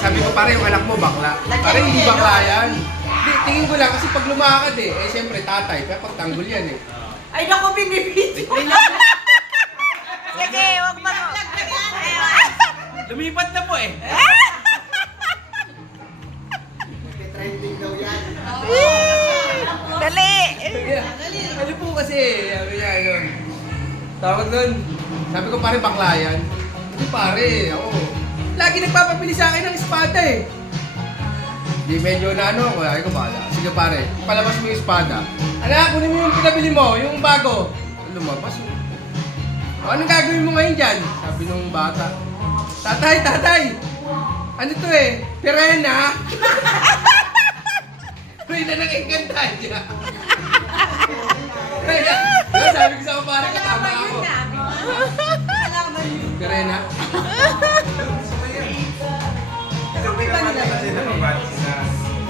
sabi ko, pare, yung anak mo bakla. Pare, hindi bakla yan. Hindi, tingin ko lang kasi pag lumakad siyempre tatay, pero pag tanggol yan Ay, naku, binibidyo. Sige, wag mag... Lumipat na po eh. Trending daw yan. Dali! Ano po kasi, sabi niya, tawag doon. Sabi ko, pare, bakla yan. Hindi, pare, ako. Lagi nagpapabili sa akin ng espada Di medyo na ano ako, ay ko bahala. Sige pare, palabas mo yung espada. Anak, kunin mo yung pinabili mo, yung bago. Lumabas. Anong gagawin mo ngayon dyan? Sabi nung bata. Tatay! Ano to Pirena? Pirena ng Encantadia. Sabi ko sa kapare, katama ako. Pirena? Ito may naman kasi na